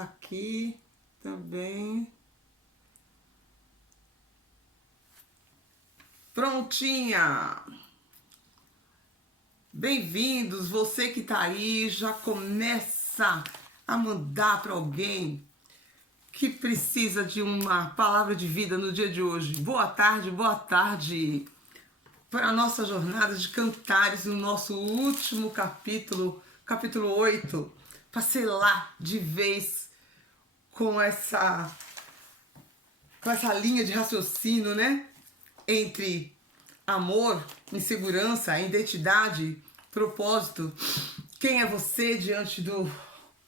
aqui também. Prontinha! Bem-vindos, você que tá aí, já começa a mandar para alguém que precisa de uma palavra de vida no dia de hoje. Boa tarde para a nossa jornada de cantares no nosso último capítulo, capítulo 8, para selar de vez com essa linha de raciocínio, né? Entre amor, insegurança, identidade, propósito. Quem é você diante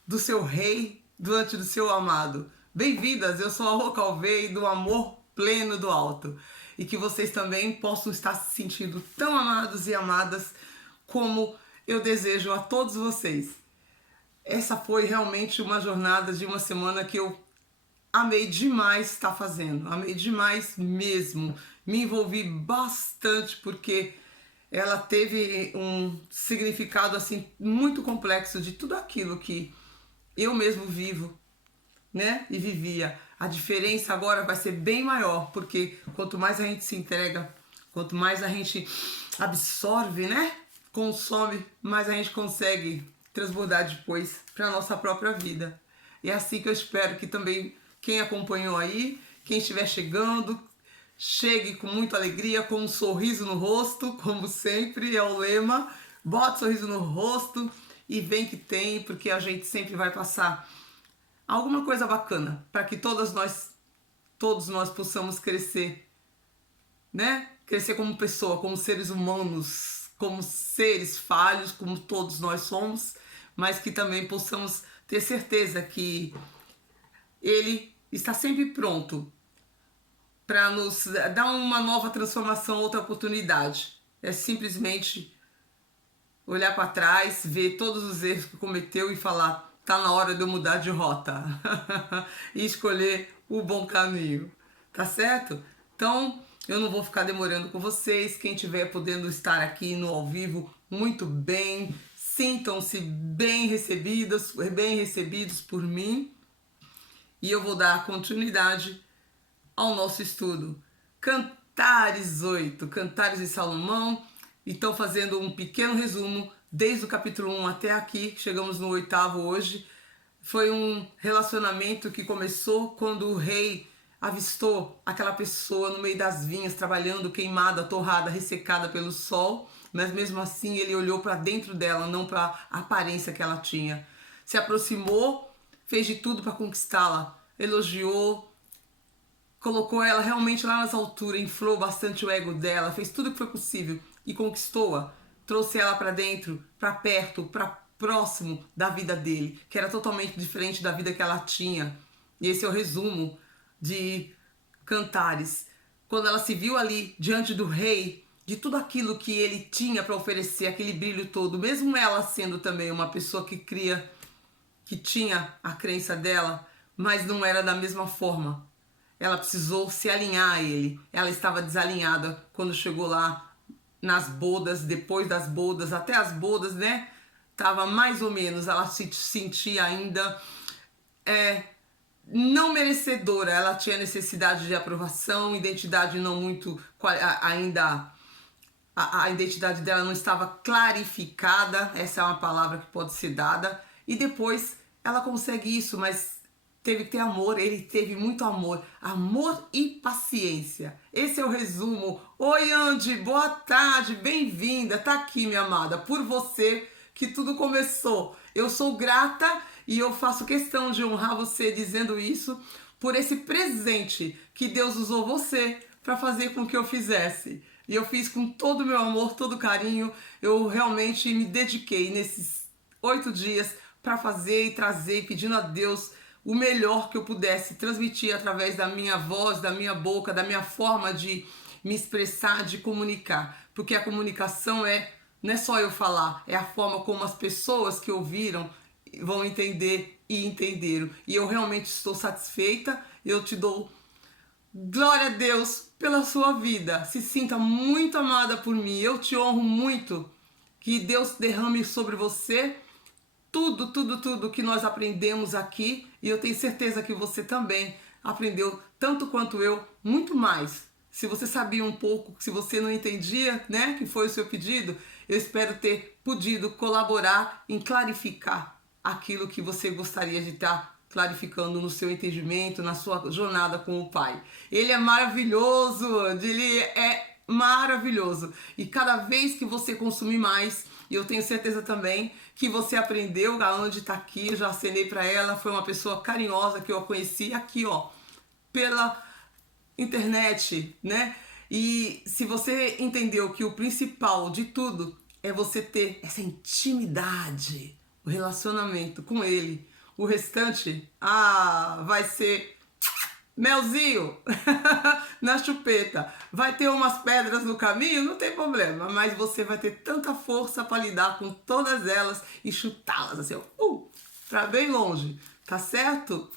do seu rei, diante do seu amado? Bem-vindas, eu sou a Rô Calvei, do Amor Pleno do Alto. E que vocês também possam estar se sentindo tão amados e amadas como eu desejo a todos vocês. Essa foi realmente uma jornada de uma semana que eu amei demais estar fazendo, amei demais mesmo. Me envolvi bastante porque ela teve um significado assim muito complexo de tudo aquilo que eu mesmo vivo, né? E vivia. A diferença agora vai ser bem maior, porque quanto mais a gente se entrega, quanto mais a gente absorve, né? Consome, mais a gente consegue transbordar depois para a nossa própria vida. E é assim que eu espero que também quem acompanhou aí, quem estiver chegando, chegue com muita alegria, com um sorriso no rosto, como sempre é o lema. Bota sorriso no rosto e vem que tem, porque a gente sempre vai passar alguma coisa bacana para que todos nós possamos crescer, né? Crescer como pessoa, como seres humanos, como seres falhos, como todos nós somos, mas que também possamos ter certeza que Ele está sempre pronto para nos dar uma nova transformação, outra oportunidade. É simplesmente olhar para trás, ver todos os erros que cometeu e falar: tá na hora de eu mudar de rota e escolher o bom caminho, tá certo? Então eu não vou ficar demorando com vocês. Quem estiver podendo estar aqui no ao vivo, muito bem, sintam-se bem recebidos por mim. E eu vou dar continuidade ao nosso estudo. Cantares 8, Cantares de Salomão. Então, fazendo um pequeno resumo, desde o capítulo 1 até aqui, chegamos no 8º hoje. Foi um relacionamento que começou quando o rei avistou aquela pessoa no meio das vinhas, trabalhando, queimada, torrada, ressecada pelo sol, mas mesmo assim ele olhou para dentro dela, não para a aparência que ela tinha. Se aproximou, fez de tudo para conquistá-la, elogiou, colocou ela realmente lá nas alturas, inflou bastante o ego dela, fez tudo o que foi possível e conquistou-a, trouxe ela para dentro, para perto, para próximo da vida dele, que era totalmente diferente da vida que ela tinha. E esse é o resumo de Cantares. Quando ela se viu ali diante do rei, de tudo aquilo que ele tinha para oferecer, aquele brilho todo, mesmo ela sendo também uma pessoa que tinha a crença dela, mas não era da mesma forma. Ela precisou se alinhar a ele. Ela estava desalinhada quando chegou lá nas bodas, depois das bodas, até as bodas, né? Tava mais ou menos, ela se sentia ainda não merecedora. Ela tinha necessidade de aprovação, identidade não muito ainda. A identidade dela não estava clarificada, essa é uma palavra que pode ser dada, e depois ela consegue isso, mas teve que ter amor, ele teve muito amor e paciência. Esse é o resumo. Oi, Andy, boa tarde, bem-vinda, tá aqui, minha amada, por você que tudo começou. Eu sou grata e eu faço questão de honrar você dizendo isso, por esse presente que Deus usou você para fazer com que eu fizesse. E eu fiz com todo o meu amor, todo o carinho. Eu realmente me dediquei nesses 8 dias para fazer e trazer, pedindo a Deus o melhor que eu pudesse transmitir através da minha voz, da minha boca, da minha forma de me expressar, de comunicar. Porque a comunicação não é só eu falar, é a forma como as pessoas que ouviram vão entender e entenderam. E eu realmente estou satisfeita. Eu te dou glória a Deus pela sua vida. Se sinta muito amada por mim. Eu te honro muito. Que Deus derrame sobre você tudo, tudo, tudo que nós aprendemos aqui, e eu tenho certeza que você também aprendeu tanto quanto eu, muito mais. Se você sabia um pouco, se você não entendia, né, que foi o seu pedido, eu espero ter podido colaborar em clarificar aquilo que você gostaria de estar clarificando no seu entendimento, na sua jornada com o Pai. Ele é maravilhoso, ele é maravilhoso. E cada vez que você consumir mais, e eu tenho certeza também que você aprendeu, a Andy tá aqui, eu já acenei para ela, foi uma pessoa carinhosa que eu conheci aqui, ó, pela internet, né? E se você entendeu que o principal de tudo é você ter essa intimidade, o relacionamento com ele, o restante, vai ser melzinho na chupeta. Vai ter umas pedras no caminho, não tem problema, mas você vai ter tanta força para lidar com todas elas e chutá-las assim, para bem longe, tá certo?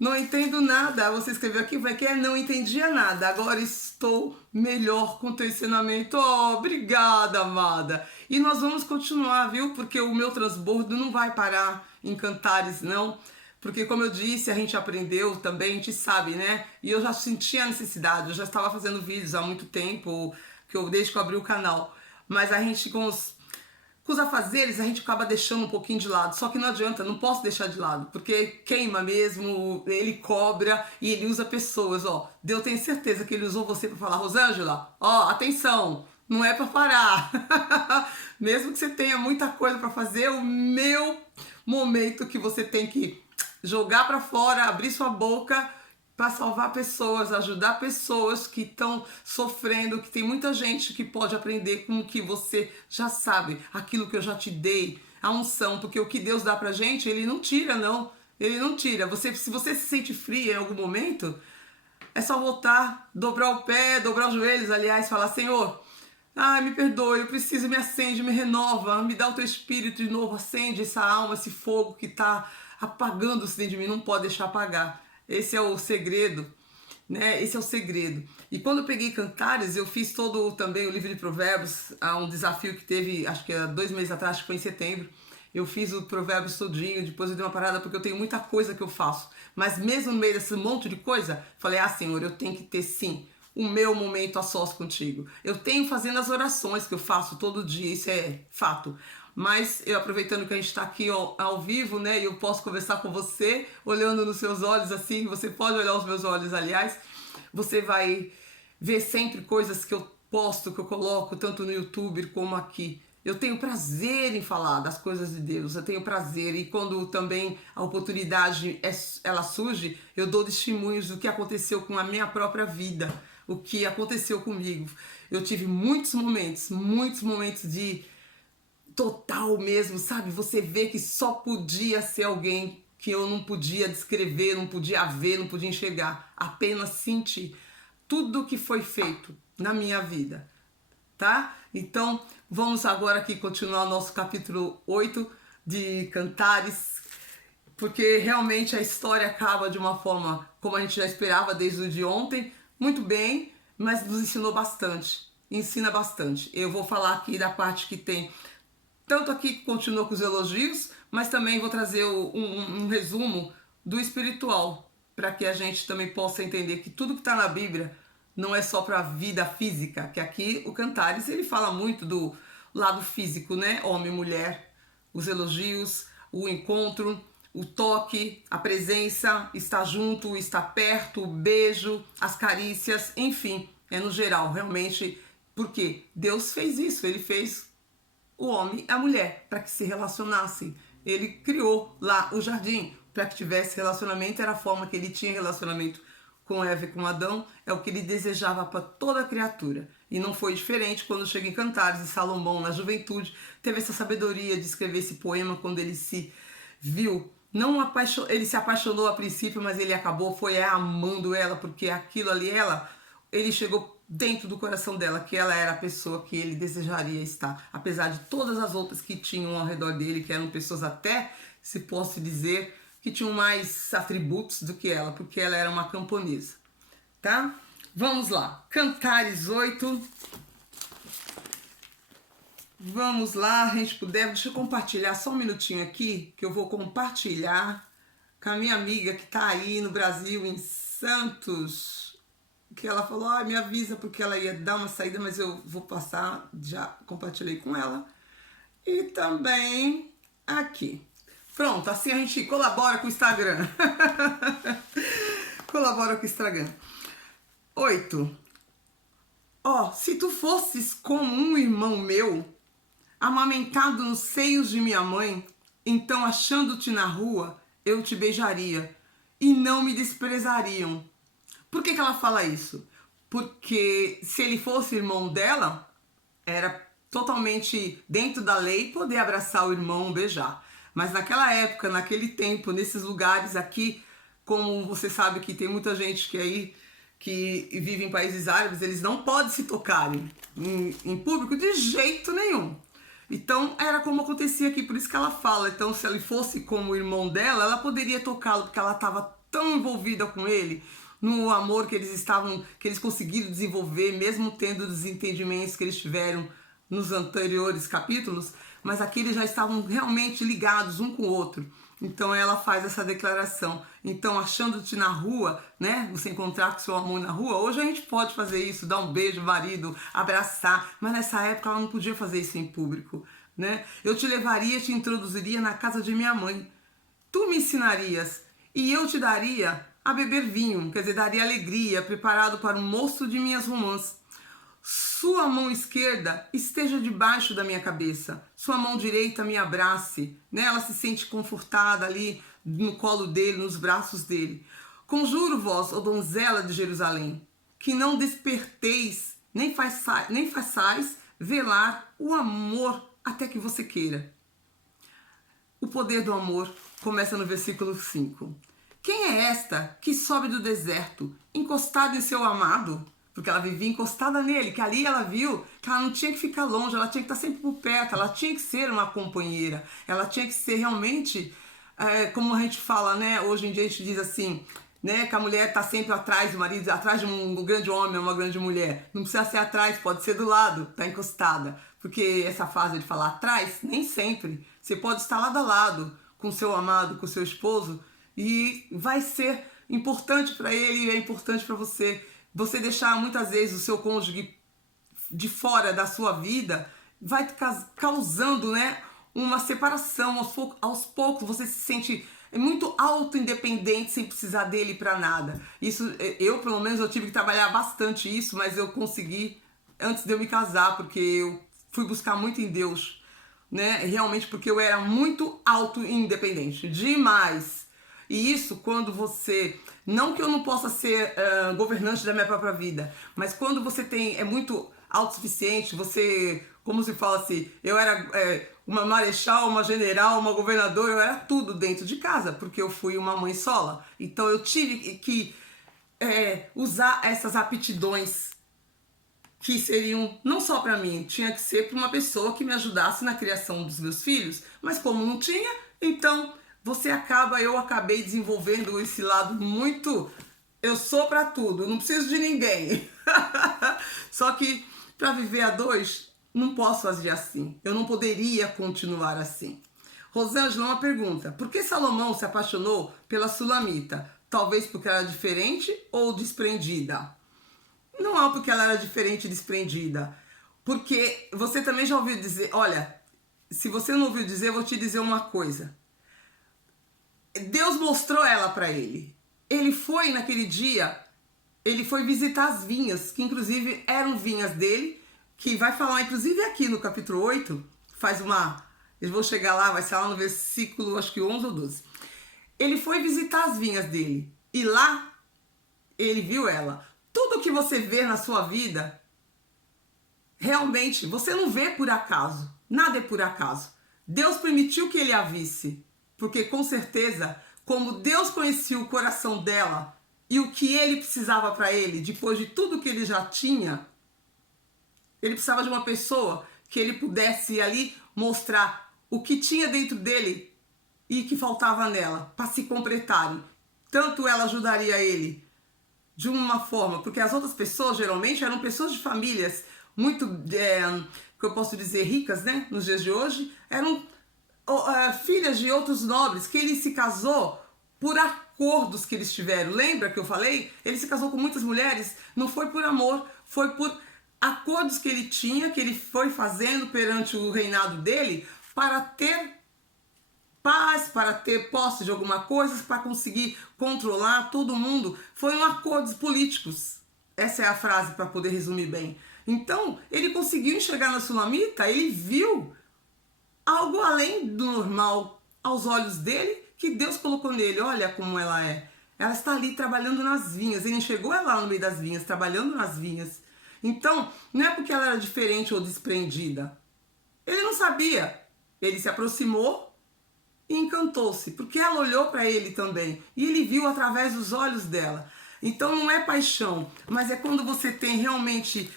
Não entendo nada. Você escreveu aqui, vai que não entendia nada. Agora estou melhor com o teu ensinamento. Oh, obrigada, amada. E nós vamos continuar, viu? Porque o meu transbordo não vai parar em Cantares, não. Porque, como eu disse, a gente aprendeu também, a gente sabe, né? E eu já sentia a necessidade, eu já estava fazendo vídeos há muito tempo, desde que eu abri o canal. Mas a gente, com os afazeres, a gente acaba deixando um pouquinho de lado. Só que não adianta, não posso deixar de lado, porque queima mesmo, ele cobra e ele usa pessoas, ó. Eu tenho certeza que ele usou você para falar, Rosângela, ó, atenção, não é para parar. Mesmo que você tenha muita coisa para fazer, o meu momento que você tem que jogar para fora, abrir sua boca para salvar pessoas, ajudar pessoas que estão sofrendo, que tem muita gente que pode aprender com o que você já sabe, aquilo que eu já te dei, a unção, porque o que Deus dá pra gente, Ele não tira, não. Ele não tira. Se você se sente fria em algum momento, é só voltar, dobrar o pé, dobrar os joelhos, aliás, falar, Senhor, me perdoe, eu preciso, me acende, me renova, me dá o teu espírito de novo, acende essa alma, esse fogo que está apagando-se dentro de mim, não pode deixar apagar. Esse é o segredo, né? Esse é o segredo. E quando eu peguei Cantares, eu fiz todo também o livro de Provérbios, um desafio que teve, acho que há 2 meses atrás, acho que foi em setembro. Eu fiz o Provérbios todinho, depois eu dei uma parada porque eu tenho muita coisa que eu faço. Mas mesmo no meio desse monte de coisa, falei, Senhor, eu tenho que ter sim o meu momento a sós contigo. Eu tenho fazendo as orações que eu faço todo dia, isso é fato. Mas eu aproveitando que a gente está aqui ao vivo, né, e eu posso conversar com você, olhando nos seus olhos assim, você pode olhar os meus olhos, aliás, você vai ver sempre coisas que eu posto, que eu coloco, tanto no YouTube como aqui. Eu tenho prazer em falar das coisas de Deus, eu tenho prazer, e quando também a oportunidade ela surge, eu dou testemunhos do que aconteceu com a minha própria vida, o que aconteceu comigo. Eu tive muitos momentos de total mesmo, sabe? Você vê que só podia ser alguém que eu não podia descrever, não podia ver, não podia enxergar, apenas sentir tudo que foi feito na minha vida, tá? Então, vamos agora aqui continuar nosso capítulo 8 de Cantares, porque realmente a história acaba de uma forma como a gente já esperava desde o de ontem, muito bem, mas nos ensinou bastante, ensina bastante. Eu vou falar aqui da parte que tem, tanto aqui que continua com os elogios, mas também vou trazer um resumo do espiritual, para que a gente também possa entender que tudo que está na Bíblia não é só para a vida física, que aqui o Cantares ele fala muito do lado físico, né? Homem e mulher, os elogios, o encontro, o toque, a presença, estar junto, estar perto, o beijo, as carícias, enfim, é no geral, realmente, porque Deus fez isso, Ele fez o homem e a mulher para que se relacionassem. Ele criou lá o jardim para que tivesse relacionamento, era a forma que Ele tinha relacionamento com Eva e com Adão, é o que Ele desejava para toda a criatura. E não foi diferente quando chega em Cantares, e Salomão, na juventude, teve essa sabedoria de escrever esse poema quando ele se viu. Ele se apaixonou a princípio, mas ele acabou, amando ela, porque aquilo ali, ele chegou dentro do coração dela, que ela era a pessoa que ele desejaria estar, apesar de todas as outras que tinham ao redor dele, que eram pessoas até, se posso dizer, que tinham mais atributos do que ela, porque ela era uma camponesa, tá? Vamos lá, Cantares 8, Vamos lá, a gente puder. Deixa eu compartilhar só um minutinho aqui, que eu vou compartilhar com a minha amiga que tá aí no Brasil, em Santos, que ela falou, me avisa porque ela ia dar uma saída, mas eu vou passar, já compartilhei com ela. E também aqui. Pronto, assim a gente colabora com o Instagram. Colabora com o Instagram. 8. Se tu fosses como um irmão meu, amamentado nos seios de minha mãe, então achando-te na rua, eu te beijaria e não me desprezariam. Por que ela fala isso? Porque se ele fosse irmão dela, era totalmente dentro da lei poder abraçar o irmão, beijar. Mas naquela época, naquele tempo, nesses lugares aqui, como você sabe que tem muita gente que vive em países árabes, eles não podem se tocarem em público de jeito nenhum. Então era como acontecia aqui, por isso que ela fala. Então se ele fosse como o irmão dela, ela poderia tocá-lo, porque ela estava tão envolvida com ele, no amor que eles conseguiram desenvolver, mesmo tendo desentendimentos que eles tiveram nos anteriores capítulos, mas aqui eles já estavam realmente ligados um com o outro. Então ela faz essa declaração. Então, achando-te na rua, né? Você encontrar com seu amor na rua, hoje a gente pode fazer isso, dar um beijo no marido, abraçar, mas nessa época ela não podia fazer isso em público, né? Eu te levaria, te introduziria na casa de minha mãe. Tu me ensinarias e eu te daria a beber vinho, quer dizer, daria alegria, preparado para um moço de minhas romãs. Sua mão esquerda esteja debaixo da minha cabeça, sua mão direita me abrace, né? Ela se sente confortada ali no colo dele, nos braços dele. Conjuro vós, ó donzela de Jerusalém, que não desperteis, nem façais velar o amor até que você queira. O poder do amor começa no versículo 5. Quem é esta que sobe do deserto, encostada em seu amado? Porque ela vivia encostada nele, que ali ela viu que ela não tinha que ficar longe, ela tinha que estar sempre por perto, ela tinha que ser uma companheira, ela tinha que ser realmente, como a gente fala, né? Hoje em dia a gente diz assim, né? Que a mulher está sempre atrás do marido, atrás de um grande homem ou uma grande mulher. Não precisa ser atrás, pode ser do lado, tá encostada. Porque essa fase de falar atrás, nem sempre. Você pode estar lado a lado com seu amado, com seu esposo, e vai ser importante para ele e é importante para você. Você deixar muitas vezes o seu cônjuge de fora da sua vida vai causando, né, uma separação. Aos poucos você se sente muito auto-independente sem precisar dele para nada. Isso, eu pelo menos eu tive que trabalhar bastante isso, mas eu consegui antes de eu me casar, porque eu fui buscar muito em Deus, né, realmente porque eu era muito auto-independente, demais. E isso quando você, não que eu não possa ser governante da minha própria vida, mas quando você é muito autossuficiente, você, como se fala assim, eu era uma marechal, uma general, uma governadora, eu era tudo dentro de casa, porque eu fui uma mãe sola. Então eu tive que usar essas aptidões que seriam não só para mim, tinha que ser para uma pessoa que me ajudasse na criação dos meus filhos, mas como não tinha, então eu acabei desenvolvendo esse lado muito, eu sou pra tudo, não preciso de ninguém. Só que para viver a dois, não posso fazer assim. Eu não poderia continuar assim. Rosângela, uma pergunta. Por que Salomão se apaixonou pela Sulamita? Talvez porque ela era diferente ou desprendida? Não é porque ela era diferente e desprendida. Porque você também já ouviu dizer, olha, se você não ouviu dizer, eu vou te dizer uma coisa. Deus mostrou ela para ele. Ele foi naquele dia, ele foi visitar as vinhas, que inclusive eram vinhas dele, que vai falar inclusive aqui no capítulo 8, eu vou chegar lá, vai ser lá no versículo, acho que 11 ou 12. Ele foi visitar as vinhas dele, e lá ele viu ela. Tudo que você vê na sua vida, realmente, você não vê por acaso, nada é por acaso. Deus permitiu que ele a visse. Porque com certeza, como Deus conhecia o coração dela e o que ele precisava para ele, depois de tudo que ele já tinha, ele precisava de uma pessoa que ele pudesse ali mostrar o que tinha dentro dele e que faltava nela, para se completarem. Tanto ela ajudaria ele de uma forma, porque as outras pessoas geralmente eram pessoas de famílias muito, que eu posso dizer, ricas, né, nos dias de hoje, eram filhas de outros nobres, que ele se casou por acordos que eles tiveram. Lembra que eu falei? Ele se casou com muitas mulheres, não foi por amor, foi por acordos que ele tinha, que ele foi fazendo perante o reinado dele, para ter paz, para ter posse de alguma coisa, para conseguir controlar todo mundo. Foram acordos políticos. Essa é a frase para poder resumir bem. Então, ele conseguiu enxergar na Sulamita, ele viu algo além do normal aos olhos dele, que Deus colocou nele. Olha como ela é. Ela está ali trabalhando nas vinhas. Ele enxergou ela no meio das vinhas, trabalhando nas vinhas. Então, não é porque ela era diferente ou despreendida. Ele não sabia. Ele se aproximou e encantou-se, porque ela olhou para ele também. E ele viu através dos olhos dela. Então não é paixão, mas é quando você tem realmente...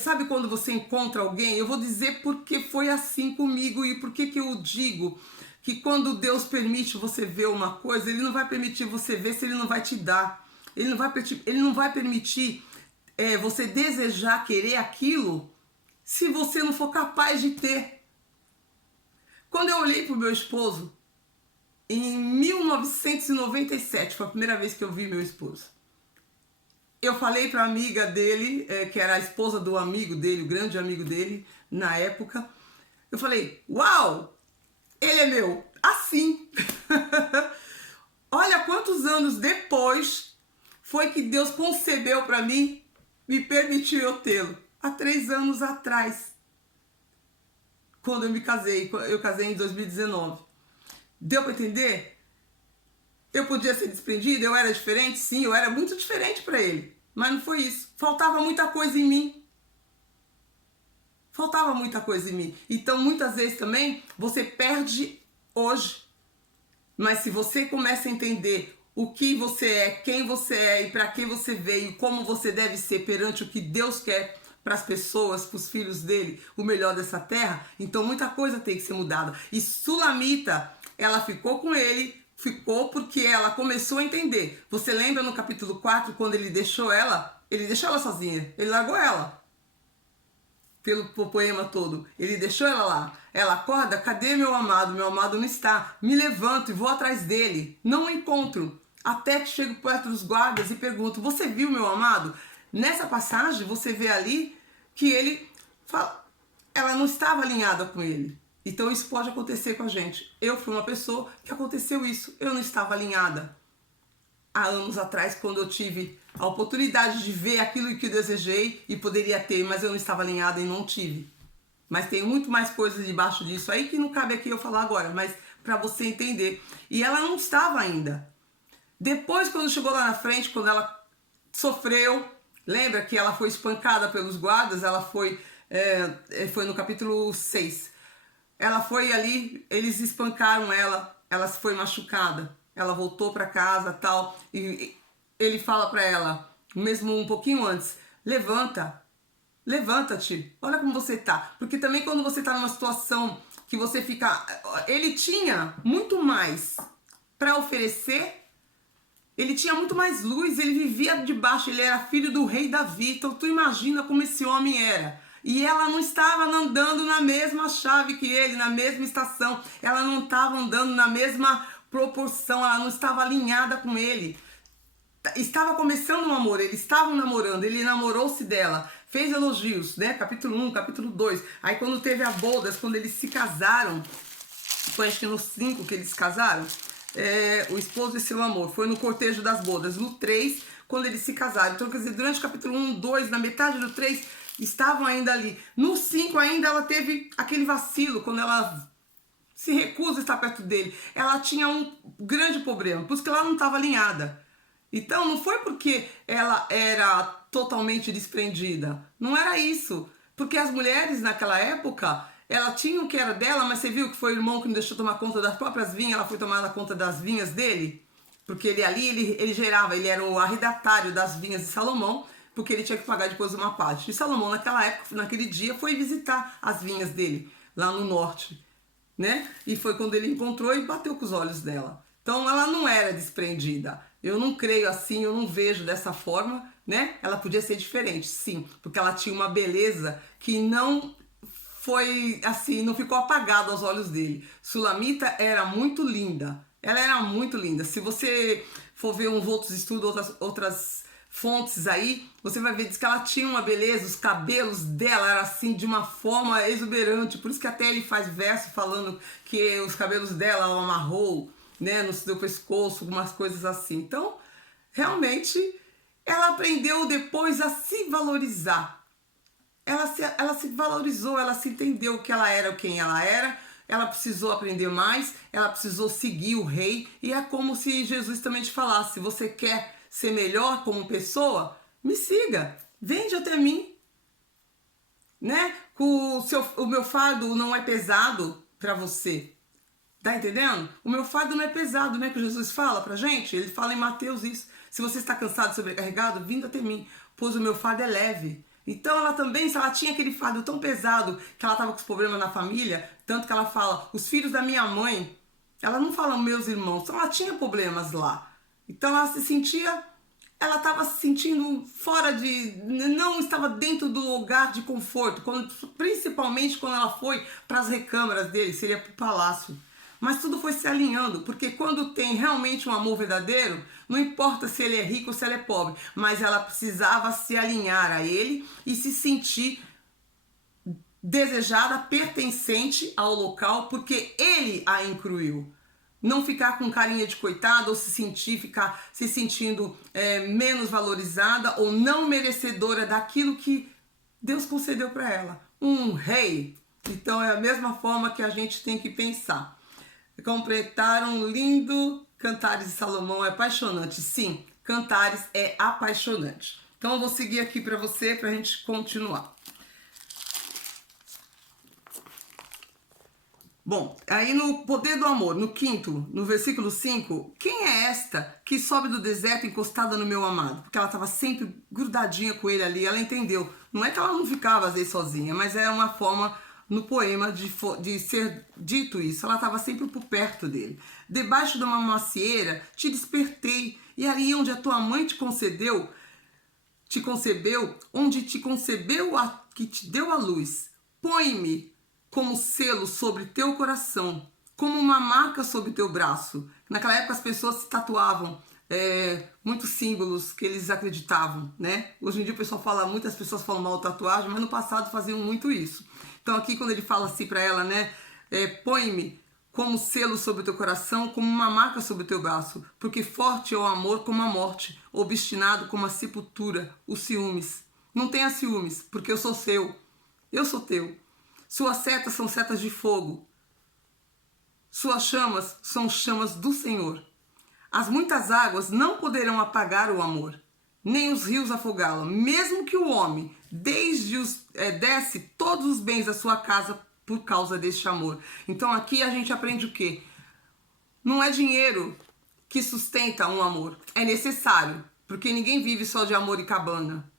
sabe quando você encontra alguém? Eu vou dizer porque foi assim comigo e por que eu digo que quando Deus permite você ver uma coisa, Ele não vai permitir você ver se Ele não vai te dar. Ele não vai permitir você desejar, querer aquilo, se você não for capaz de ter. Quando eu olhei para o meu esposo, em 1997, foi a primeira vez que eu vi meu esposo. Eu falei para a amiga dele, que era a esposa do amigo dele, o grande amigo dele, na época. Eu falei, uau, ele é meu, assim. Olha quantos anos depois foi que Deus concebeu para mim, me permitiu eu tê-lo. Há 3 anos atrás, quando eu me casei. Eu casei em 2019. Deu para entender? Eu podia ser desprendida, eu era diferente? Sim, eu era muito diferente para ele. Mas não foi isso. Faltava muita coisa em mim. Faltava muita coisa em mim. Então, muitas vezes também, você perde hoje. Mas se você começa a entender o que você é, quem você é e para que você veio, como você deve ser perante o que Deus quer para as pessoas, para os filhos dele, o melhor dessa terra, então muita coisa tem que ser mudada. E Sulamita, ela ficou com ele, ficou porque ela começou a entender. Você lembra no capítulo 4, quando ele deixou ela sozinha, ele largou ela. Pelo poema todo, ele deixou ela lá. Ela acorda, cadê meu amado? Meu amado não está. Me levanto e vou atrás dele. Não o encontro. Até que chego perto dos guardas e pergunto, você viu meu amado? Nessa passagem, você vê ali que ele fala, ela não estava alinhada com ele. Então isso pode acontecer com a gente. Eu fui uma pessoa que aconteceu isso. Eu não estava alinhada. Há anos atrás, quando eu tive a oportunidade de ver aquilo que eu desejei e poderia ter, mas eu não estava alinhada e não tive. Mas tem muito mais coisas debaixo disso aí que não cabe aqui eu falar agora, mas para você entender. E ela não estava ainda. Depois, quando chegou lá na frente, quando ela sofreu, lembra que ela foi espancada pelos guardas, ela foi no capítulo 6. Ela foi ali, eles espancaram ela foi machucada. Ela voltou para casa, tal, e ele fala para ela, mesmo um pouquinho antes, levanta-te, olha como você tá. Porque também quando você tá numa situação que você fica... Ele tinha muito mais para oferecer, ele tinha muito mais luz, ele vivia debaixo, ele era filho do rei Davi, então tu imagina como esse homem era. E ela não estava andando na mesma chave que ele, na mesma estação, ela não estava andando na mesma proporção, ela não estava alinhada com ele. Estava começando um amor, eles estavam namorando, ele namorou-se dela, fez elogios, né? Capítulo 1, capítulo 2. Aí quando teve a bodas, quando eles se casaram, foi acho que no 5 que eles casaram, o esposo e seu amor, foi no cortejo das bodas. No 3, quando eles se casaram. Então, quer dizer, durante o capítulo 1, 2, na metade do 3, estavam ainda ali. No 5 ainda ela teve aquele vacilo, quando ela se recusa a estar perto dele. Ela tinha um grande problema, por isso que ela não estava alinhada. Então não foi porque ela era totalmente desprendida, não era isso. Porque as mulheres naquela época, ela tinha o que era dela, mas você viu que foi o irmão que não deixou tomar conta das próprias vinhas, ela foi tomar conta das vinhas dele? Porque ele ali, ele gerava, ele era o arrendatário das vinhas de Salomão, porque ele tinha que pagar depois uma parte. E Salomão naquela época, naquele dia, foi visitar as vinhas dele, lá no norte, né? E foi quando ele encontrou e bateu com os olhos dela. Então ela não era desprendida. Eu não creio assim, eu não vejo dessa forma, né? Ela podia ser diferente, sim, porque ela tinha uma beleza que não foi assim, não ficou apagado aos olhos dele. Sulamita era muito linda. Ela era muito linda. Se você for ver uns outros estudos, outras fontes aí, você vai ver diz que ela tinha uma beleza, os cabelos dela eram assim de uma forma exuberante. Por isso que até ele faz verso falando que os cabelos dela ela amarrou, né, no seu pescoço, algumas coisas assim. Então, realmente, ela aprendeu depois a se valorizar. Ela se valorizou, ela se entendeu que ela era quem ela precisou aprender mais, ela precisou seguir o rei, e é como se Jesus também te falasse: você quer ser melhor como pessoa? Me siga, vende até mim, né? O meu fardo não é pesado para você, tá entendendo? O meu fardo não é pesado, né? Que Jesus fala pra gente, ele fala em Mateus isso: se você está cansado e sobrecarregado, vindo até mim, pois o meu fardo é leve. Então ela também, se ela tinha aquele fardo tão pesado que ela estava com os problemas na família, tanto que ela fala, os filhos da minha mãe, ela não fala meus irmãos, então ela tinha problemas lá. Então ela estava se sentindo fora de, não estava dentro do lugar de conforto, principalmente quando ela foi para as recâmaras dele, seria para o palácio. Mas tudo foi se alinhando, porque quando tem realmente um amor verdadeiro, não importa se ele é rico ou se ele é pobre, mas ela precisava se alinhar a ele e se sentir desejada, pertencente ao local, porque ele a incluiu. Não ficar com carinha de coitada ou ficar se sentindo menos valorizada ou não merecedora daquilo que Deus concedeu para ela. Um rei. Então é a mesma forma que a gente tem que pensar. Completaram lindo. Cantares de Salomão é apaixonante. Sim, Cantares é apaixonante. Então eu vou seguir aqui para você, para a gente continuar. Bom, aí no Poder do Amor, no quinto, no versículo 5, quem é esta que sobe do deserto encostada no meu amado? Porque ela estava sempre grudadinha com ele ali, ela entendeu. Não é que ela não ficava às vezes sozinha, mas é uma forma no poema de ser dito isso. Ela estava sempre por perto dele. Debaixo de uma macieira te despertei, e ali onde a tua mãe te concebeu, onde te concebeu que te deu a luz, põe-me como selo sobre teu coração, como uma marca sobre teu braço. Naquela época as pessoas se tatuavam muitos símbolos que eles acreditavam, né? Hoje em dia o pessoal fala, muitas pessoas falam mal de tatuagem, mas no passado faziam muito isso. Então aqui quando ele fala assim para ela, né? Põe-me como selo sobre o teu coração, como uma marca sobre o teu braço, porque forte é o amor como a morte, obstinado como a sepultura, os ciúmes. Não tenha ciúmes, porque eu sou seu, eu sou teu. Suas setas são setas de fogo. Suas chamas são chamas do Senhor. As muitas águas não poderão apagar o amor, nem os rios afogá-lo. Mesmo que o homem desce todos os bens da sua casa por causa deste amor. Então aqui a gente aprende o quê? Não é dinheiro que sustenta um amor. É necessário, porque ninguém vive só de amor e cabana.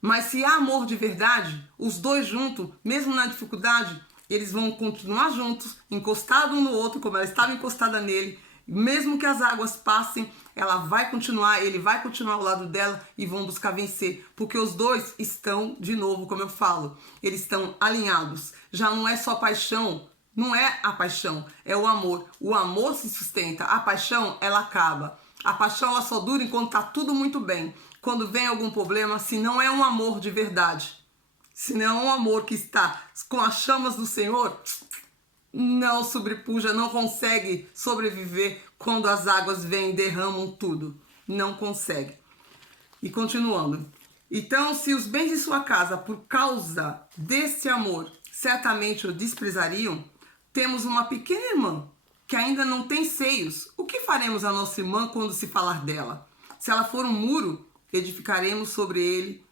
Mas se há amor de verdade, os dois juntos, mesmo na dificuldade, eles vão continuar juntos, encostados um no outro, como ela estava encostada nele. Mesmo que as águas passem, ela vai continuar, ele vai continuar ao lado dela e vão buscar vencer. Porque os dois estão, de novo, como eu falo, eles estão alinhados. Já não é só paixão, não é a paixão, é o amor. O amor se sustenta, a paixão, ela acaba. A paixão, ela só dura enquanto está tudo muito bem. Quando vem algum problema, se não é um amor de verdade, se não é um amor que está com as chamas do Senhor, não sobrepuja, não consegue sobreviver quando as águas vêm e derramam tudo. Não consegue. E continuando. Então, se os bens de sua casa, por causa desse amor, certamente o desprezariam, temos uma pequena irmã que ainda não tem seios. O que faremos a nossa irmã quando se falar dela? Se ela for um muro, edificaremos sobre ele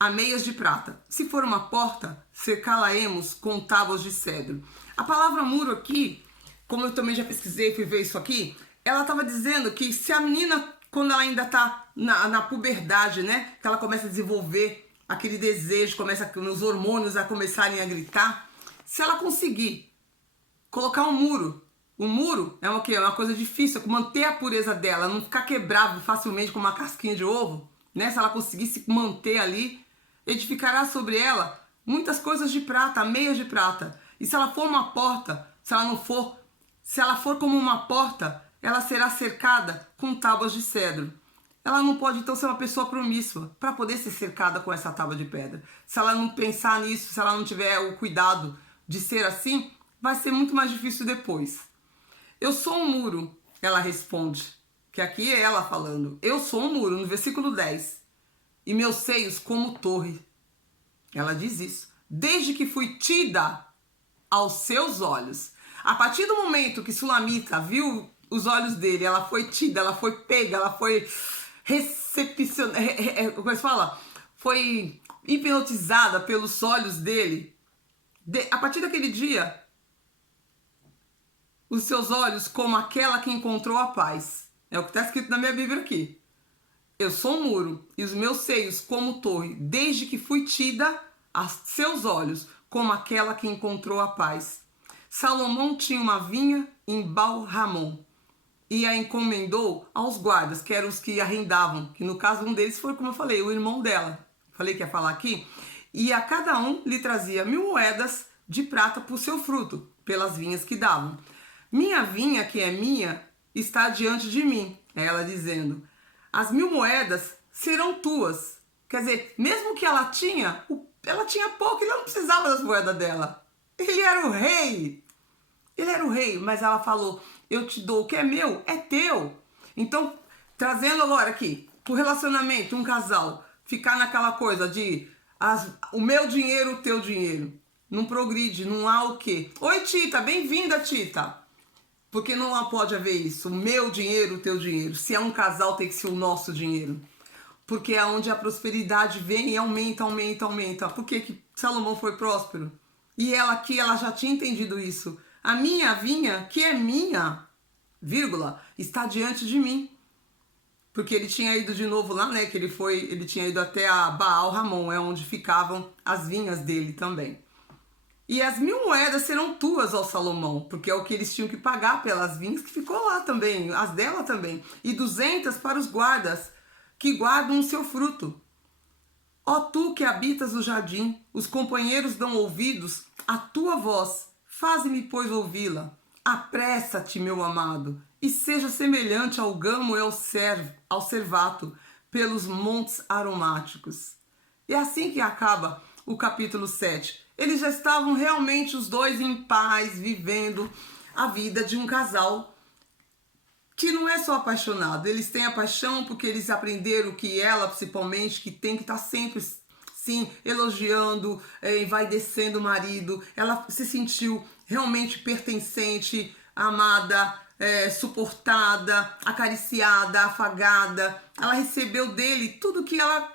a meias de prata. Se for uma porta, cercá-la-emos com tábuas de cedro. A palavra muro aqui, como eu também já pesquisei, fui ver isso aqui, ela estava dizendo que se a menina, quando ela ainda está na puberdade, né, que ela começa a desenvolver aquele desejo, começa os hormônios a começarem a gritar, se ela conseguir colocar um muro, o muro é o quê? É uma coisa difícil, é manter a pureza dela, não ficar quebrado facilmente com uma casquinha de ovo. né? Se ela conseguir se manter ali, edificará sobre ela muitas coisas de prata, meias de prata. E se ela for uma porta, se ela for como uma porta, ela será cercada com tábuas de cedro. Ela não pode, então, ser uma pessoa promíscua para poder ser cercada com essa tábua de pedra. Se ela não pensar nisso, se ela não tiver o cuidado de ser assim, vai ser muito mais difícil depois. Eu sou um muro, ela responde, que aqui é ela falando. Eu sou um muro, no versículo 10. E meus seios como torre. Ela diz isso. Desde que fui tida aos seus olhos. A partir do momento que Sulamita viu os olhos dele, ela foi tida, ela foi pega, ela foi recepcionada, como é que fala? Foi hipnotizada pelos olhos dele. A partir daquele dia, os seus olhos como aquela que encontrou a paz. É o que está escrito na minha Bíblia aqui. Eu sou um muro e os meus seios como torre, desde que fui tida a seus olhos como aquela que encontrou a paz. Salomão tinha uma vinha em Baal-Ramon e a encomendou aos guardas, que eram os que arrendavam, que no caso um deles foi, como eu falei, o irmão dela. Falei que ia falar aqui. E a cada um lhe trazia 1000 moedas de prata por seu fruto, pelas vinhas que davam. Minha vinha, que é minha, está diante de mim, é ela dizendo. As 1000 moedas serão tuas. Quer dizer, mesmo que ela tinha pouco, ele não precisava das moedas dela. Ele era o rei. Ele era o rei, mas ela falou, eu te dou o que é meu, é teu. Então, trazendo agora aqui, pro relacionamento, um casal, ficar naquela coisa de o meu dinheiro, o teu dinheiro. Não progride, não há o quê. Oi, Tita, bem-vinda, Tita. Porque não pode haver isso, o meu dinheiro, o teu dinheiro. Se é um casal, tem que ser o nosso dinheiro. Porque é onde a prosperidade vem e aumenta, aumenta, aumenta. Por que Salomão foi próspero? E ela aqui, ela já tinha entendido isso. A minha vinha, que é minha, vírgula, está diante de mim. Porque ele tinha ido de novo lá, né? Que ele tinha ido até a Baal-Ramon, é onde ficavam as vinhas dele também. E as 1000 moedas serão tuas, ó Salomão, porque é o que eles tinham que pagar pelas vinhas, que ficou lá também, as dela também. E 200 para os guardas, que guardam o seu fruto. Ó tu que habitas o jardim, os companheiros dão ouvidos à tua voz. Faze-me, pois, ouvi-la. Apressa-te, meu amado, e seja semelhante ao gamo e ao cervato, pelos montes aromáticos. E é assim que acaba o capítulo 7. Eles já estavam realmente os dois em paz, vivendo a vida de um casal que não é só apaixonado. Eles têm a paixão porque eles aprenderam que ela, principalmente, que tem que estar sempre, sim, elogiando, envaidecendo o marido. Ela se sentiu realmente pertencente, amada, suportada, acariciada, afagada. Ela recebeu dele tudo que ela...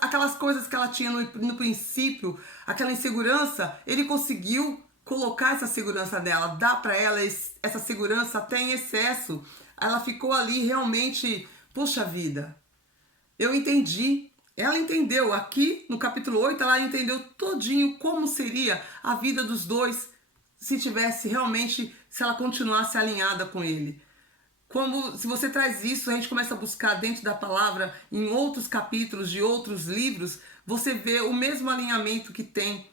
aquelas coisas que ela tinha no princípio, aquela insegurança, ele conseguiu colocar essa segurança dela, dar para ela essa segurança até em excesso. Ela ficou ali realmente, poxa vida, eu entendi. Ela entendeu, aqui no capítulo 8, ela entendeu todinho como seria a vida dos dois se ela continuasse alinhada com ele. Como se você traz isso, a gente começa a buscar dentro da palavra, em outros capítulos de outros livros, você vê o mesmo alinhamento que tem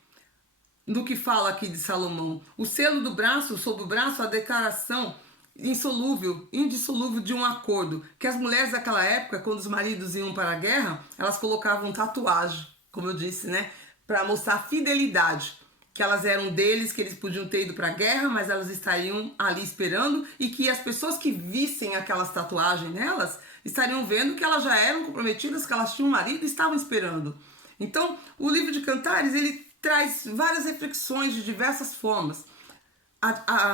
do que fala aqui de Salomão. O selo do braço, sob o braço, a declaração indissolúvel de um acordo. Que as mulheres daquela época, quando os maridos iam para a guerra, elas colocavam tatuagem, como eu disse, né? Para mostrar fidelidade. Que elas eram deles, que eles podiam ter ido para a guerra, mas elas estariam ali esperando, e que as pessoas que vissem aquelas tatuagens nelas estariam vendo que elas já eram comprometidas, que elas tinham um marido e estavam esperando. Então, o livro de Cantares, ele traz várias reflexões de diversas formas.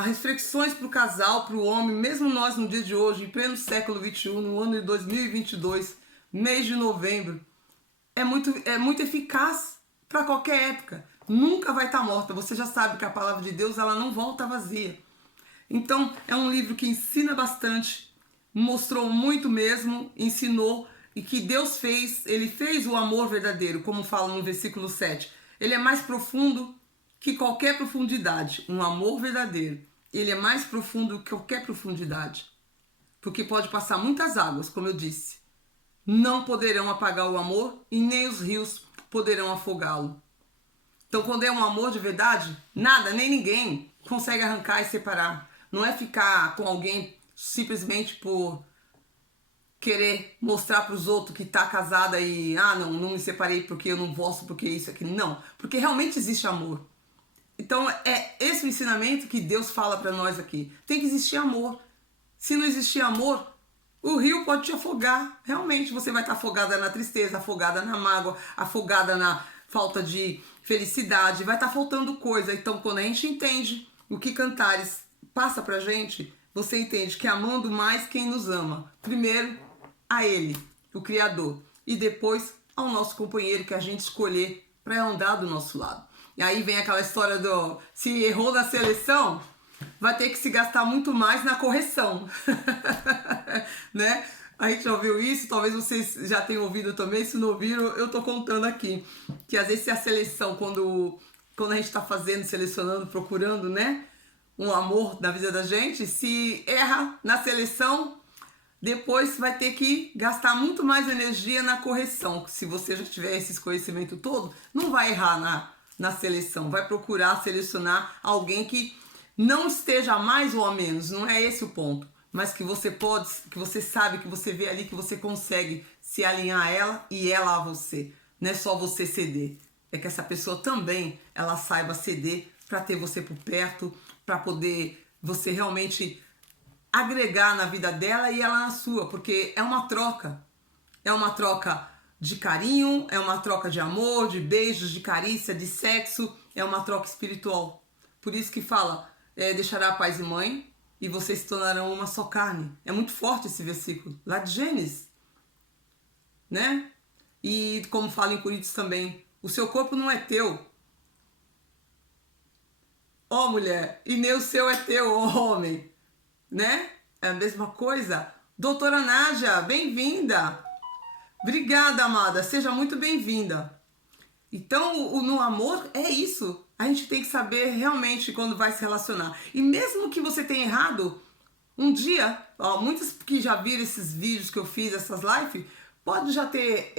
Reflexões para o casal, para o homem, mesmo nós no dia de hoje, em pleno século XXI, no ano de 2022, mês de novembro, é muito eficaz para qualquer época. Nunca vai estar morta. Você já sabe que a palavra de Deus, ela não volta vazia. Então, é um livro que ensina bastante, mostrou muito mesmo, ensinou, e que Deus fez, ele fez o amor verdadeiro, como fala no versículo 7. Ele é mais profundo que qualquer profundidade. Um amor verdadeiro, ele é mais profundo que qualquer profundidade. Porque pode passar muitas águas, como eu disse. não poderão apagar o amor e nem os rios poderão afogá-lo. Então, quando é um amor de verdade, nada, nem ninguém consegue arrancar e separar. Não é ficar com alguém simplesmente por querer mostrar para os outros que tá casada e não me separei porque eu não gosto, porque isso aqui. Não, porque realmente existe amor. Então é esse o ensinamento que Deus fala para nós aqui. Tem que existir amor. Se não existir amor, o rio pode te afogar. Realmente você vai estar afogada na tristeza, afogada na mágoa, afogada na falta de felicidade, vai estar faltando coisa. Então quando a gente entende o que Cantares passa pra gente, você entende que amando mais quem nos ama, primeiro a Ele, o Criador, e depois ao nosso companheiro que a gente escolher para andar do nosso lado. E aí vem aquela história do se errou na seleção, vai ter que se gastar muito mais na correção. Né? A gente já ouviu isso, talvez vocês já tenham ouvido também, se não ouviram, eu tô contando aqui. Que às vezes se a seleção, quando a gente tá fazendo, selecionando, procurando, né? Um amor na vida da gente, se erra na seleção, depois vai ter que gastar muito mais energia na correção. Se você já tiver esse conhecimento todo, não vai errar na seleção. Vai procurar selecionar alguém que não esteja a mais ou a menos. Não é esse o ponto. Mas que você pode, que você sabe, que você vê ali, que você consegue se alinhar a ela e ela a você. Não é só você ceder. É que essa pessoa também, ela saiba ceder para ter você por perto, para poder você realmente agregar na vida dela e ela na sua, porque é uma troca. É uma troca de carinho, é uma troca de amor, de beijos, de carícia, de sexo, é uma troca espiritual. Por isso que fala, deixará pai e mãe e vocês se tornarão uma só carne. É muito forte esse versículo, lá de Gênesis, né? E como fala em Coríntios também, o seu corpo não é teu, ó mulher, e nem o seu é teu, ó homem, né? É a mesma coisa. Doutora Nádia, bem-vinda. Obrigada, amada, seja muito bem-vinda. Então, no amor é isso. A gente tem que saber realmente quando vai se relacionar. E mesmo que você tenha errado, um dia, muitos que já viram esses vídeos que eu fiz, essas lives, pode já ter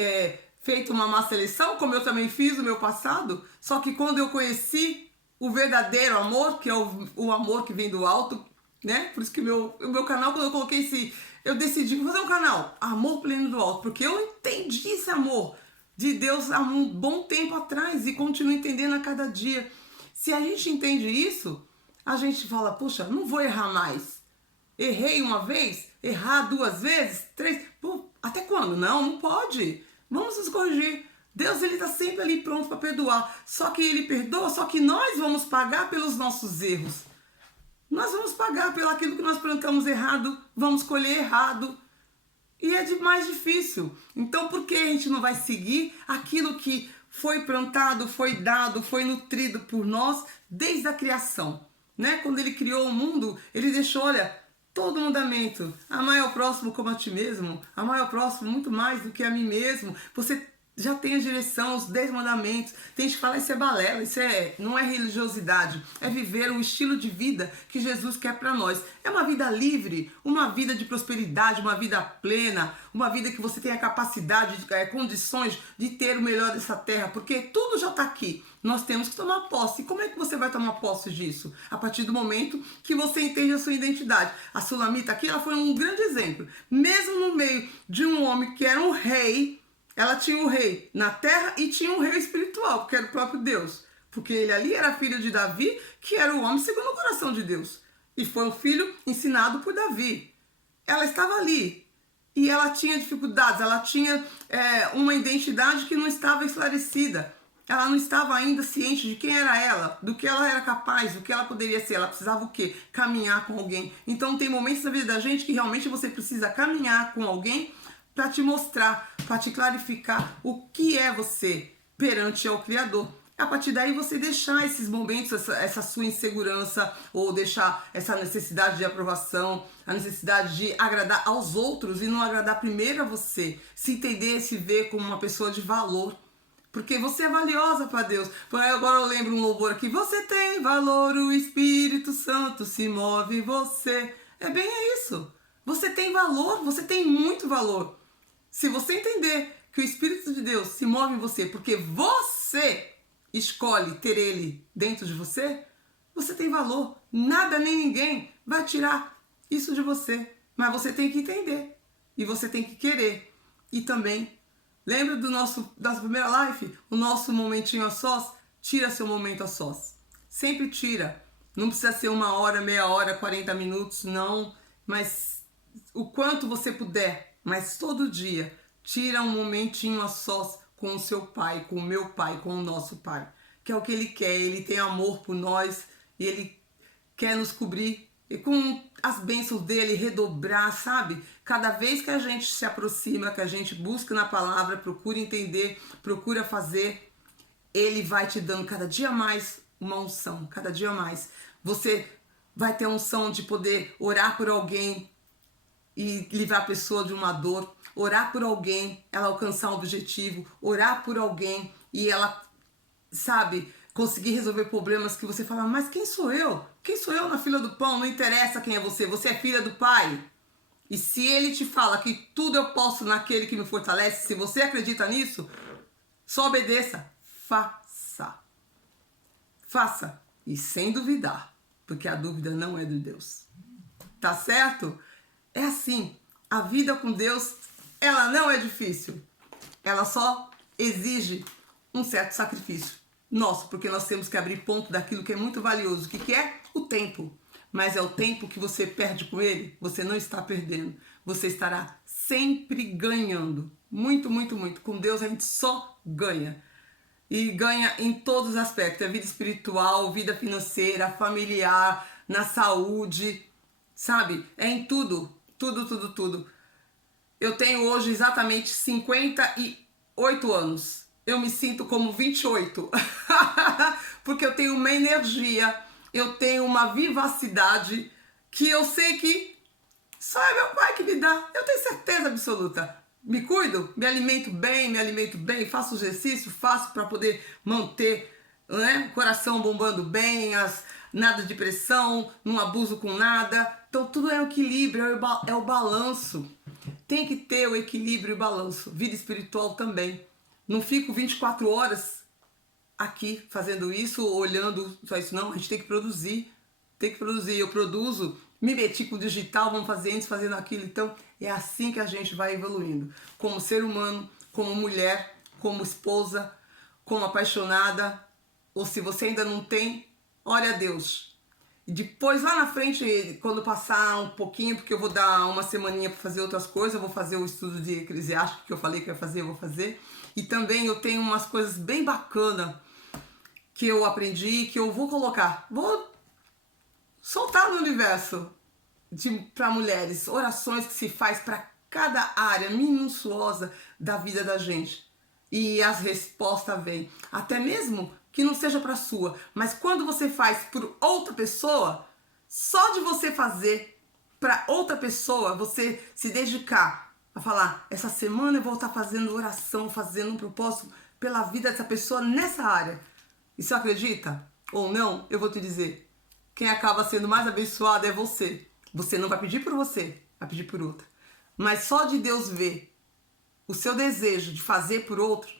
feito uma má seleção, como eu também fiz no meu passado, só que quando eu conheci o verdadeiro amor, que é o amor que vem do alto, né? Por isso que o meu canal, quando eu coloquei eu decidi fazer um canal, Amor Pleno do Alto, porque eu entendi esse amor de Deus há um bom tempo atrás e continuo entendendo a cada dia. Se a gente entende isso, a gente fala, poxa, não vou errar mais. Errei uma vez, errar 2 vezes, 3, pô, até quando? Não pode. Vamos nos corrigir. Deus, ele está sempre ali pronto para perdoar. Só que ele perdoa, só que nós vamos pagar pelos nossos erros. Nós vamos pagar pelo aquilo que nós plantamos errado, vamos colher errado. E é mais difícil. Então, por que a gente não vai seguir aquilo que foi plantado, foi dado, foi nutrido por nós desde a criação? Né? Quando ele criou o mundo, ele deixou, olha, todo o mandamento. Amar ao próximo como a ti mesmo. Amar ao próximo muito mais do que a mim mesmo. Você já tem a direção, os 10 mandamentos. Tem gente que fala, isso é balela, isso não é religiosidade. É viver um estilo de vida que Jesus quer para nós. É uma vida livre, uma vida de prosperidade, uma vida plena, uma vida que você tenha capacidade, condições de ter o melhor dessa terra, porque tudo já está aqui. Nós temos que tomar posse. E como é que você vai tomar posse disso? A partir do momento que você entende a sua identidade. A Sulamita aqui, ela foi um grande exemplo. Mesmo no meio de um homem que era um rei, ela tinha um rei na terra e tinha um rei espiritual, que era o próprio Deus. Porque ele ali era filho de Davi, que era o homem segundo o coração de Deus. E foi um filho ensinado por Davi. Ela estava ali. E ela tinha dificuldades, ela tinha uma identidade que não estava esclarecida. Ela não estava ainda ciente de quem era ela, do que ela era capaz, do que ela poderia ser. Ela precisava o quê? Caminhar com alguém. Então tem momentos na vida da gente que realmente você precisa caminhar com alguém para te mostrar, para te clarificar o que é você perante ao Criador. A partir daí você deixar esses momentos, essa sua insegurança, ou deixar essa necessidade de aprovação, a necessidade de agradar aos outros e não agradar primeiro a você. Se entender, se ver como uma pessoa de valor. Porque você é valiosa para Deus. Agora eu lembro um louvor aqui. Você tem valor, o Espírito Santo se move em você. É bem isso. Você tem valor, você tem muito valor. Se você entender que o Espírito de Deus se move em você porque você escolhe ter ele dentro de você, você tem valor. Nada nem ninguém vai tirar isso de você. Mas você tem que entender. E você tem que querer. E também, lembra da nossa primeira live? O nosso momentinho a sós? Tira seu momento a sós. Sempre tira. Não precisa ser 1 hora, meia hora, 40 minutos, não. Mas o quanto você puder. Mas todo dia, tira um momentinho a sós com o seu pai, com o meu pai, com o nosso pai. Que é o que ele quer. Ele tem amor por nós e ele quer nos cobrir e com as bênçãos dele redobrar, sabe? Cada vez que a gente se aproxima, que a gente busca na palavra, procura entender, procura fazer, ele vai te dando cada dia mais uma unção, cada dia mais. Você vai ter a unção de poder orar por alguém e livrar a pessoa de uma dor, orar por alguém, ela alcançar um objetivo, orar por alguém e ela, sabe, conseguir resolver problemas que você fala, mas quem sou eu? Quem sou eu na fila do pão? Não interessa quem é você é filha do Pai. E se ele te fala que tudo eu posso naquele que me fortalece, se você acredita nisso, só obedeça. Faça. Faça. E sem duvidar, porque a dúvida não é de Deus. Tá certo? É assim, a vida com Deus, ela não é difícil. Ela só exige um certo sacrifício nosso, porque nós temos que abrir ponto daquilo que é muito valioso, que é o tempo. Mas é o tempo que você perde com ele, você não está perdendo. Você estará sempre ganhando. Muito, muito, muito. Com Deus a gente só ganha. E ganha em todos os aspectos. A vida espiritual, vida financeira, familiar, na saúde, sabe? É em tudo. Tudo, tudo, tudo. Eu tenho hoje exatamente 58 anos. Eu me sinto como 28. Porque eu tenho uma energia, eu tenho uma vivacidade que eu sei que só é meu pai que me dá. Eu tenho certeza absoluta. Me cuido, me alimento bem, faço exercício, faço para poder manter, né, o coração bombando bem, nada de pressão, não abuso com nada. Então tudo é o equilíbrio, é o balanço. Tem que ter o equilíbrio e o balanço. Vida espiritual também. Não fico 24 horas aqui fazendo isso, olhando só isso, não. A gente tem que produzir. Tem que produzir. Eu produzo, me meti com o digital, vamos fazer isso, fazendo aquilo. Então, é assim que a gente vai evoluindo. Como ser humano, como mulher, como esposa, como apaixonada. Ou se você ainda não tem, ora a Deus. E depois, lá na frente, quando passar um pouquinho, porque eu vou dar uma semaninha para fazer outras coisas, eu vou fazer o estudo de Eclesiástico, que eu falei que ia fazer, eu vou fazer. E também eu tenho umas coisas bem bacanas que eu aprendi, que eu vou colocar. Vou soltar no universo para mulheres, orações que se faz para cada área minuciosa da vida da gente. E as respostas vêm. Até mesmo que não seja para sua, mas quando você faz por outra pessoa, só de você fazer para outra pessoa, você se dedicar a falar, essa semana eu vou estar fazendo oração, fazendo um propósito pela vida dessa pessoa nessa área. E você acredita ou não, eu vou te dizer, quem acaba sendo mais abençoado é você. Você não vai pedir por você, vai pedir por outra. Mas só de Deus ver o seu desejo de fazer por outro,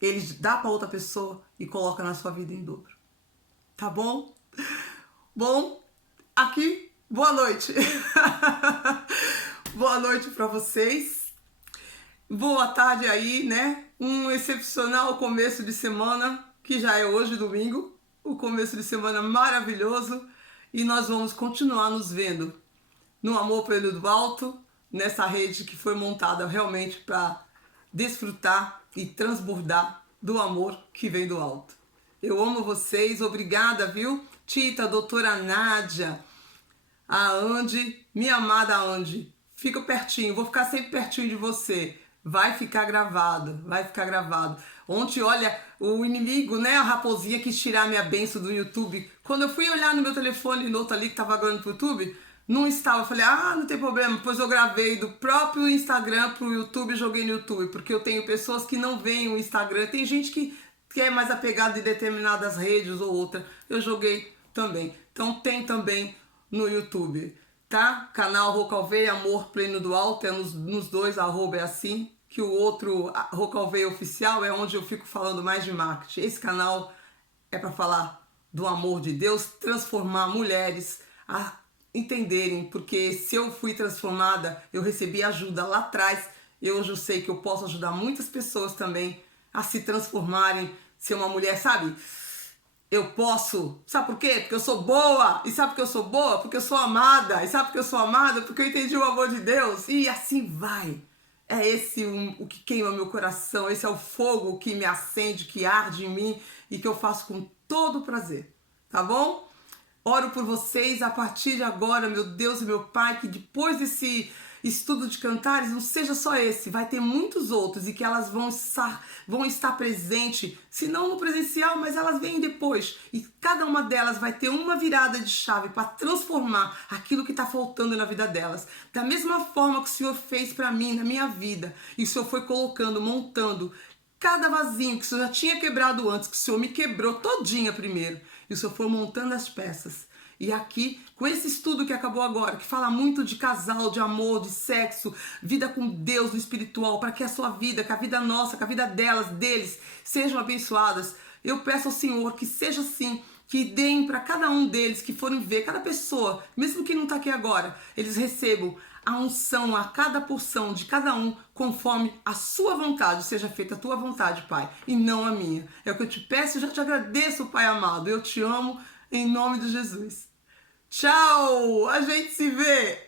ele dá para outra pessoa e coloca na sua vida em dobro. Tá bom? Bom, aqui, boa noite. Boa noite para vocês. Boa tarde aí, né? Um excepcional começo de semana, que já é hoje, domingo. O começo de semana maravilhoso. E nós vamos continuar nos vendo no Amor Pleno do Alto, nessa rede que foi montada realmente para desfrutar e transbordar do amor que vem do alto. Eu amo vocês, obrigada, viu? Tita, doutora Nádia, a Andy, minha amada Andy, fica pertinho, vou ficar sempre pertinho de você. Vai ficar gravado, vai ficar gravado. Ontem, olha, o inimigo, né, a raposinha quis tirar minha bênção do YouTube. Quando eu fui olhar no meu telefone, no outro ali que tava agora pro YouTube, não estava. Eu falei, não tem problema. Depois eu gravei do próprio Instagram pro YouTube e joguei no YouTube. Porque eu tenho pessoas que não veem o Instagram. Tem gente que é mais apegada em determinadas redes ou outra. Eu joguei também. Então tem também no YouTube, tá? Canal Rocalveia, Amor Pleno do Alto, é nos dois, arroba é assim. que o outro, Rocalveia Oficial, é onde eu fico falando mais de marketing. Esse canal é para falar do amor de Deus, transformar mulheres a entenderem, porque se eu fui transformada, eu recebi ajuda lá atrás, eu hoje eu sei que eu posso ajudar muitas pessoas também a se transformarem, ser uma mulher, sabe? Eu posso. Sabe por quê? Porque eu sou boa. E sabe por que eu sou boa? Porque eu sou amada. E sabe por que eu sou amada? Porque eu entendi o amor de Deus. E assim vai. É esse o que queima meu coração. Esse é o fogo que me acende, que arde em mim e que eu faço com todo prazer. Tá bom? Oro por vocês a partir de agora, meu Deus e meu Pai, que depois desse estudo de cantares não seja só esse, vai ter muitos outros e que elas vão estar presentes, se não no presencial, mas elas vêm depois. E cada uma delas vai ter uma virada de chave para transformar aquilo que está faltando na vida delas. Da mesma forma que o Senhor fez para mim, na minha vida, e o Senhor foi colocando, montando cada vasinho que o Senhor já tinha quebrado antes, que o Senhor me quebrou todinha primeiro. E o Senhor foi montando as peças. E aqui, com esse estudo que acabou agora, que fala muito de casal, de amor, de sexo, vida com Deus no espiritual, para que a sua vida, que a vida nossa, que a vida delas, deles, sejam abençoadas, eu peço ao Senhor que seja assim, que deem para cada um deles, que forem ver, cada pessoa, mesmo que não está aqui agora, eles recebam a unção, a cada porção de cada um, conforme a sua vontade, seja feita a tua vontade, Pai, e não a minha. É o que eu te peço e já te agradeço, Pai amado. Eu te amo em nome de Jesus. Tchau! A gente se vê!